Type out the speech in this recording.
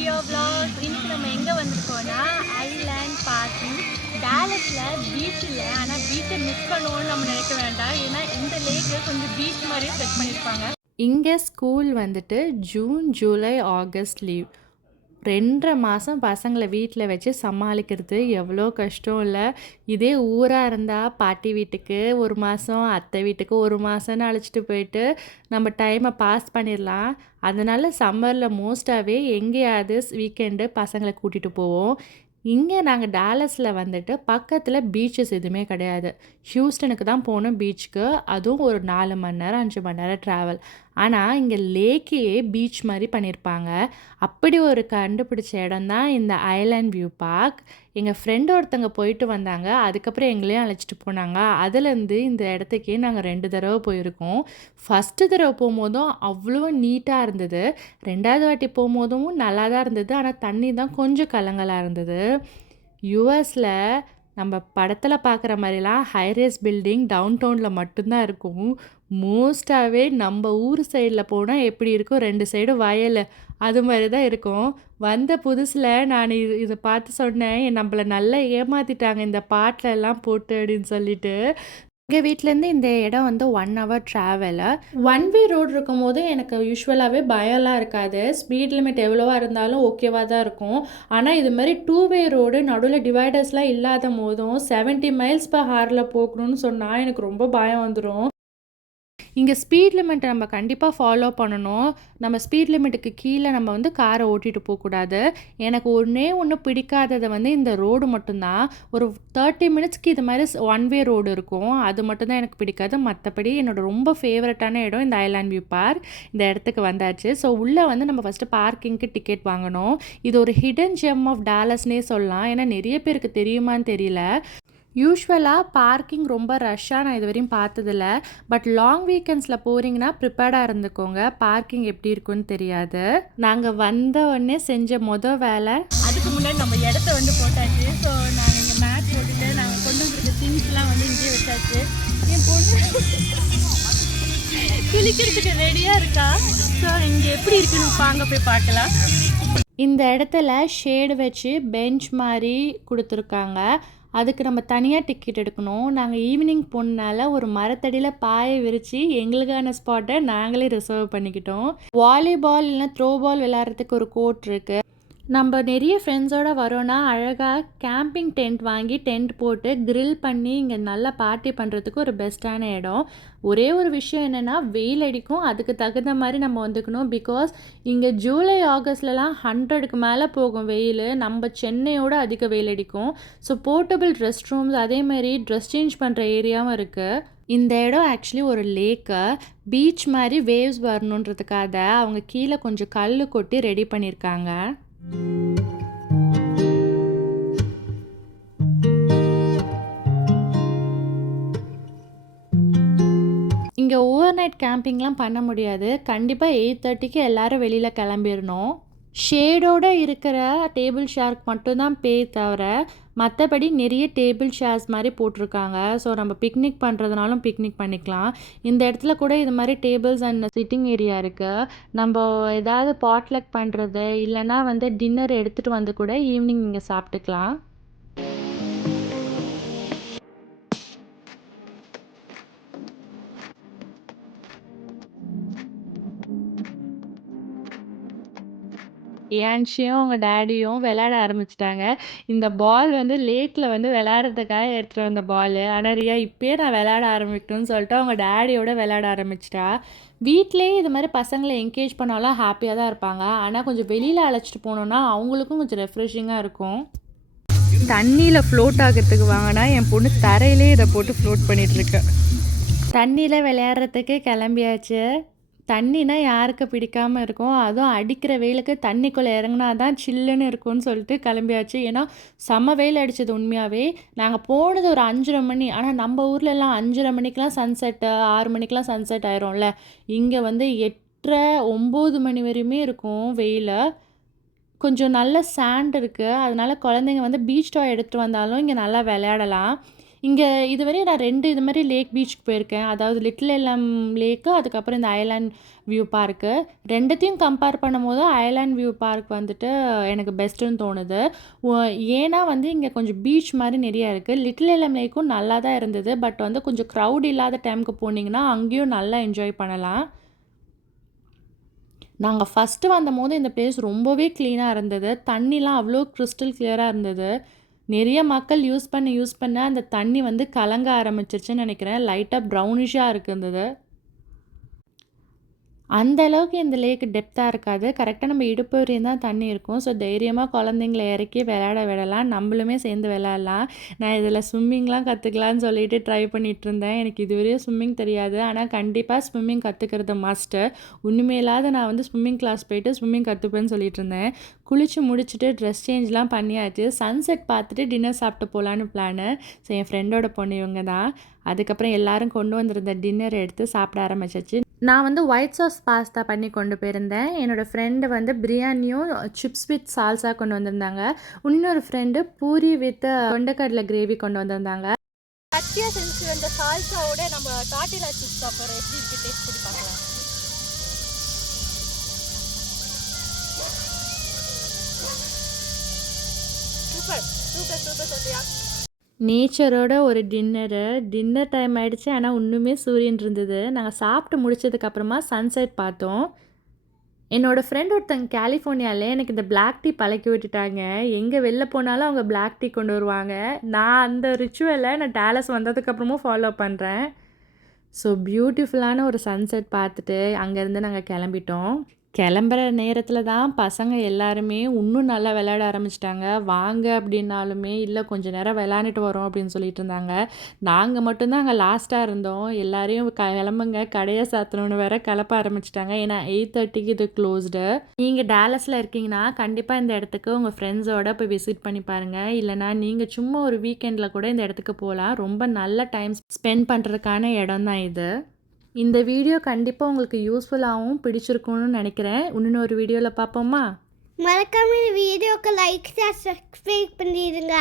Pio vlogs. இன்னைக்கு நம்ம எங்கே வந்திருக்கோம்னா ஐலேண்ட் பார்க்கிங் டாலஸில் பீச்சில். ஆனால் பீச்சை மிஸ் பண்ணுவோம்னு நம்ம நினைக்க வேண்டாம், ஏன்னா இந்த லேக்கு கொஞ்சம் பீச் மாதிரியே செட் பண்ணியிருப்பாங்க. இங்கே ஸ்கூல் வந்துட்டு ஜூன், ஜூலை, ஆகஸ்ட் லீவ். 2.5 மாதம் பசங்களை வீட்டில் வச்சு சமாளிக்கிறது எவ்வளோ கஷ்டம் இல்லை? இதே ஊராக இருந்தால் பாட்டி வீட்டுக்கு 1 மாதம், அத்தை வீட்டுக்கு 1 மாதம்னு அழைச்சிட்டு போயிட்டு நம்ம டைமை பாஸ் பண்ணிடலாம். அதனால் சம்மரில் மோஸ்ட்டாகவே எங்கேயாவது வீக்கெண்டு பசங்களை கூட்டிகிட்டு போவோம். இங்கே நாங்கள் டாலஸில் வந்துட்டு பக்கத்தில் பீச்சஸ் எதுவுமே கிடையாது. ஹியூஸ்டனுக்கு தான் போகணும் பீச்சுக்கு, அதுவும் ஒரு 4 மணி நேரம் 5 மணி நேரம் ட்ராவல். ஆனால் இங்கே லேக்கையே பீச் மாதிரி பண்ணியிருப்பாங்க. அப்படி ஒரு கண்டுபிடிச்ச இடம் தான் இந்த ஐலேண்ட் வியூ பார்க். எங்கள் ஃப்ரெண்டு ஒருத்தங்க போயிட்டு வந்தாங்க, அதுக்கப்புறம் எங்களையும் அழைச்சிட்டு போனாங்க. அதுலேருந்து இந்த இடத்துக்கே நாங்கள் 2 தடவை போயிருக்கோம். ஃபஸ்ட்டு தடவை போகும்போதும் அவ்வளோ நீட்டாக இருந்தது, 2வது வாட்டி போகும்போதும் நல்லா தான் இருந்தது. ஆனால் தண்ணி தான் கொஞ்சம் கலங்கலாக இருந்தது. யுஎஸில் நம்ம படத்தில் பார்க்குற மாதிரிலாம் ஹைரேஸ் பில்டிங் டவுன் டவுனில் மட்டும்தான் இருக்கும். மோஸ்ட்டாகவே நம்ம ஊர் சைடில் போனால் எப்படி இருக்கும், 2 சைடும் வயல், அது மாதிரி தான் இருக்கும். வந்த புதுசில் நான் இதை பார்த்து சொன்னேன், நம்மளை நல்லா ஏமாற்றிட்டாங்க இந்த பாட்டிலெல்லாம் போட்டு அப்படின்னு சொல்லிட்டு. எங்கள் வீட்டிலேருந்து இந்த இடம் வந்து 1 hour travel. One way road இருக்கும்போது எனக்கு யூஸ்வலாகவே பயம்லாம் இருக்காது. ஸ்பீட் லிமிட் எவ்வளோவா இருந்தாலும் ஓகேவாக தான் இருக்கும். ஆனால் இது மாதிரி 2 வே ரோடு நடுவில் டிவைடர்ஸ்லாம் இல்லாத போதும் 70 மைல்ஸ்/ஹவரில் போகணும்னு சொன்னால் எனக்கு ரொம்ப பயம் வந்துடும். இங்கே ஸ்பீட் லிமிட்டை நம்ம கண்டிப்பாக ஃபாலோ பண்ணணும். நம்ம ஸ்பீட் லிமிட்டுக்கு கீழே நம்ம வந்து காரை ஓட்டிகிட்டு போகக்கூடாது. எனக்கு ஒன்று பிடிக்காதது வந்து இந்த ரோடு மட்டும்தான். ஒரு 30 மினிட்ஸ்க்கு இது மாதிரி 1 வே ரோடு இருக்கும், அது மட்டும்தான் எனக்கு பிடிக்காது. மற்றபடி என்னோடய ரொம்ப ஃபேவரட்டான இடம் இந்த ஐலேண்ட் வியூ பார்க். இந்த இடத்துக்கு வந்தாச்சு. ஸோ உள்ளே வந்து நம்ம ஃபஸ்ட்டு பார்க்கிங்க்கு டிக்கெட் வாங்கணும். இது ஒரு ஹிடன் ஜெம் ஆஃப் டாலஸ்னே சொல்லலாம், ஏன்னா நிறைய பேருக்கு தெரியுமான்னு தெரியல. யூஸ்வலாக பார்க்கிங் ரொம்ப ரஷ்ஷாக நான் இது வரையும் பார்த்ததில்ல. பட் லாங் வீக்கெண்ட்ஸில் போகிறீங்கன்னா ப்ரிப்பேர்டாக இருந்துக்கோங்க, பார்க்கிங் எப்படி இருக்குன்னு தெரியாது. நாங்கள் வந்த உடனே செஞ்ச வேலை, அதுக்கு முன்னாடி நம்ம இடத்த வந்து போட்டாச்சு. ஸோ நாங்கள் இங்கே மேட் போட்டுட்டு நாங்கள் கொண்டு வந்துருக்க திங்ஸ்லாம் வந்து இங்கேயே வச்சாச்சு. என் பொண்ணு குளிக்கிறதுக்கு ரெடியாக இருக்கா. ஸோ இங்கே எப்படி இருக்குன்னு வாங்க போய் பார்க்கலாம். இந்த இடத்துல ஷேடு வச்சு பெஞ்ச் மாதிரி கொடுத்துருக்காங்க. அதுக்கு நம்ம தனியாக டிக்கெட் எடுக்கணும். நாங்கள் ஈவினிங் போனனால ஒரு மரத்தடியில் பாயை விரித்து எங்களுக்கான ஸ்பாட்டை நாங்களே ரிசர்வ் பண்ணிக்கிட்டோம். வாலிபால் இல்லைனா த்ரோ பால் விளையாடுறதுக்கு ஒரு கோர்ட் இருக்குது. நம்ம நிறைய ஃப்ரெண்ட்ஸோடு வரோன்னா அழகாக கேம்பிங் டென்ட் வாங்கி டென்ட் போட்டு க்ரில் பண்ணி இங்கே நல்லா பார்ட்டி பண்ணுறதுக்கு ஒரு பெஸ்ட்டான இடம். ஒரே ஒரு விஷயம் என்னென்னா, வெயில் அடிக்கும், அதுக்கு தகுந்த மாதிரி நம்ம வந்துக்கணும். பிகாஸ் இங்கே ஜூலை ஆகஸ்ட்லலாம் 100க்கு மேலே போகும் வெயில். நம்ம சென்னையோட அதிக வெயில் அடிக்கும். ஸோ போர்ட்டபிள் ரெஸ்ட் ரூம்ஸ், அதேமாதிரி ட்ரெஸ் சேஞ்ச் பண்ணுற ஏரியாவும் இருக்குது. இந்த இடம் ஆக்சுவலி ஒரு லேக்கு, பீச் மாதிரி வேவ்ஸ் வரணுன்றதுக்காக அவங்க கீழே கொஞ்சம் கல் கொட்டி ரெடி பண்ணியிருக்காங்க. இங்கே ஓவர் நைட் கேம்பிங்லாம் பண்ண முடியாது. கண்டிப்பாக 8:30க்கு எல்லோரும் வெளியில் கிளம்பிடணும். ஷேடோடு இருக்கிற டேபிள் ஷேருக்கு மட்டும்தான் பே தவிர மற்றபடி நிறைய டேபிள் ஷேர்ஸ் மாதிரி போட்டிருக்காங்க. ஸோ நம்ம பிக்னிக் பண்ணுறதுனாலும் பிக்னிக் பண்ணிக்கலாம். இந்த இடத்துல கூட இது மாதிரி டேபிள்ஸ் அண்ட் சிட்டிங் ஏரியா இருக்குது. நம்ம ஏதாவது பாட்லக் பண்ணுறது இல்லைனா வந்து டின்னர் எடுத்துகிட்டு வந்து கூட ஈவினிங் இங்கே சாப்பிட்டுக்கலாம். ஏன்ஷியும் அவங்க டேடியும் விளையாட ஆரம்பிச்சிட்டாங்க. இந்த பால் வந்து லேக்கில் வந்து விளையாடுறதுக்காக எடுத்துகிட்டு வந்த பால். ஆனால் ரியா இப்போயே நான் விளையாட ஆரம்பிக்கணும்னு சொல்லிட்டு அவங்க டேடியோட விளையாட ஆரம்பிச்சிட்டா. வீட்டிலேயே இது மாதிரி பசங்களை என்கரேஜ் பண்ணாலும் ஹாப்பியாக தான் இருப்பாங்க. ஆனால் கொஞ்சம் வெளியில் அழைச்சிட்டு போனோன்னா அவங்களுக்கும் கொஞ்சம் ரெஃப்ரெஷிங்காக இருக்கும். தண்ணியில் ஃப்ளோட் ஆகிறதுக்கு வாங்கினா என் பொண்ணு தரையிலே இதை போட்டு ஃப்ளோட் பண்ணிகிட்ருக்கு. தண்ணியில் விளையாடுறதுக்கு கிளம்பியாச்சு. தண்ணினா யாருக்கு பிடிக்காமல் இருக்கும்? அதுவும் அடிக்கிற வெயிலுக்கு தண்ணிக்குள்ளே இறங்குனா தான் சில்லுன்னு இருக்கும்னு சொல்லிட்டு கிளம்பியாச்சு. ஏன்னா செம்ம வெயில் அடித்தது உண்மையாகவே. நாங்கள் போனது ஒரு 5:30 மணி. ஆனால் நம்ம ஊர்லலாம் 5:30 மணிக்கெலாம் சன்செட்டு, 6 மணிக்கெலாம் சன்செட் ஆயிரும்ல. இங்கே வந்து 8:30 9 மணி வரையுமே இருக்கும் வெயில். கொஞ்சம் நல்ல சாண்ட் இருக்குது, அதனால குழந்தைங்க வந்து பீச் டாய் எடுத்துகிட்டு வந்தாலும் இங்கே நல்லா விளையாடலாம். இங்கே இதுவரை நான் 2 இது மாதிரி லேக் பீச்சுக்கு போயிருக்கேன். அதாவது லிட்டில் எல்லம் லேக்கு, அதுக்கப்புறம் இந்த ஐலாண்ட் வியூ பார்க்கு. 2த்தையும் கம்பேர் பண்ணும்போது ஐலாண்ட் வியூ பார்க் வந்துட்டு எனக்கு பெஸ்ட்டுன்னு தோணுது. ஏன்னா வந்து இங்கே கொஞ்சம் பீச் மாதிரி நிறையா இருக்குது. லிட்டில் எல்லம் லேக்கும் நல்லா தான் இருந்தது. பட் வந்து கொஞ்சம் க்ரௌட் இல்லாத டைமுக்கு போனீங்கன்னா அங்கேயும் நல்லா என்ஜாய் பண்ணலாம். நாங்கள் ஃபஸ்ட்டு வந்தபோது இந்த பிளேஸ் ரொம்பவே க்ளீனாக இருந்தது. தண்ணிலாம் அவ்வளோ கிறிஸ்டல் கிளியராக இருந்தது. நிறைய மக்கள் யூஸ் பண்ண அந்த தண்ணி வந்து கலங்க ஆரம்பிச்சிருச்சுன்னு நினைக்கிறேன். லைட்டாக ப்ரௌனிஷாக இருந்தது. அந்த அளவுக்கு இந்த லேக் டெப்த்தாக இருக்காது. கரெக்டாக நம்ம இடுப்பு வரையும் தான் தண்ணி இருக்கும். ஸோ தைரியமாக குழந்தைங்கள இறக்கி விளையாட விடலாம். நம்மளுமே சேர்ந்து விளையாடலாம். நான் இதில் ஸ்விம்மிங்லாம் கற்றுக்கலான்னு சொல்லிட்டு ட்ரை பண்ணிகிட்ருந்தேன். எனக்கு இதுவரையும் ஸ்விம்மிங் தெரியாது. ஆனால் கண்டிப்பாக ஸ்விம்மிங் கற்றுக்கிறது மஸ்ட்டு. உண்மையில்லாத நான் வந்து ஸ்விம்மிங் கிளாஸ் போயிட்டு ஸ்விம்மிங் கற்றுப்பேன்னு சொல்லிட்டு இருந்தேன். குளித்து முடிச்சுட்டு ட்ரெஸ் சேஞ்ச்லாம் பண்ணியாச்சு. சன்செட் பார்த்துட்டு டின்னர் சாப்பிட்டு போகலான்னு பிளானு. ஸோ என் ஃப்ரெண்டோட பொண்ணு இவங்க தான். அதுக்கப்புறம் எல்லோரும் கொண்டு வந்திருந்த டின்னர் எடுத்து சாப்பிட ஆரம்பிச்சிச்சு. நான் வந்து ஒயிட் சாஸ் பாஸ்தா பண்ணி கொண்டு போயிருந்தேன். என்னோடய ஃப்ரெண்டு வந்து பிரியாணியும் சிப்ஸ் வித் சால்சா கொண்டு வந்திருந்தாங்க. இன்னொரு ஃப்ரெண்டு பூரி வித் கொண்டக்கடலை கிரேவி கொண்டு வந்திருந்தாங்க. பச்சையாக செஞ்சு அந்த சால்சாவோட நம்ம டாட்டிலா சிப்ஸ் சாப்பிட்ற எப்படி இருக்கு டேஸ்ட் பண்ணி பார்க்கலாம். Super super super Sathya. நேச்சரோட ஒரு டின்னர் டைம் ஆகிடுச்சு. ஆனால் இன்னுமே சூரியன் இருந்தது. நாங்கள் சாப்பிட்டு முடிச்சதுக்கப்புறமா சன்செட் பார்த்தோம். என்னோடய ஃப்ரெண்ட் ஒருத்தங்க கலிஃபோர்னியாவில் எனக்கு இந்த பிளாக் டீ பழக்கி விட்டுட்டாங்க. எங்கே வெளில போனாலும் அவங்க பிளாக் டீ கொண்டு வருவாங்க. நான் அந்த ரிச்சுவலை நான் டாலஸ் வந்ததுக்கப்புறமும் ஃபாலோ பண்ணுறேன். ஸோ பியூட்டிஃபுல்லான ஒரு சன்செட் பார்த்துட்டு அங்கேருந்து நாங்கள் கிளம்பிட்டோம். கிளம்புற நேரத்தில் தான் பசங்க எல்லாருமே இன்னும் நல்லா விளையாட ஆரம்பிச்சிட்டாங்க. வாங்க அப்படின்னாலுமே இல்லை கொஞ்சம் நேரம் விளையாண்டுட்டு வரோம் அப்படின்னு சொல்லிட்டு இருந்தாங்க. நாங்கள் மட்டும்தான் அங்கே லாஸ்ட்டாக இருந்தோம். எல்லாரையும் கிளம்புங்க கடையை சாத்தணுன்னு வேற கிளப்ப ஆரம்பிச்சிட்டாங்க. ஏன்னா 8:30க்கு இது க்ளோஸ்டு. நீங்கள் டாலஸில் இருக்கீங்கன்னா கண்டிப்பாக இந்த இடத்துக்கு உங்கள் ஃப்ரெண்ட்ஸோட போய் விசிட் பண்ணி பாருங்கள். இல்லைனா நீங்கள் சும்மா ஒரு வீக்கெண்டில் கூட இந்த இடத்துக்கு போகலாம். ரொம்ப நல்ல டைம் ஸ்பெண்ட் பண்ணுறதுக்கான இடம் தான் இது. இந்த வீடியோ கண்டிப்பாக உங்களுக்கு யூஸ்ஃபுல்லாகவும் பிடிச்சிருக்கும்னு நினைக்கிறேன். இன்னொரு வீடியோவில் பார்ப்போமா? மறக்காம இந்த வீடியோக்கு லைக் சப்ஸ்கிரைப் பண்ணிடுங்க.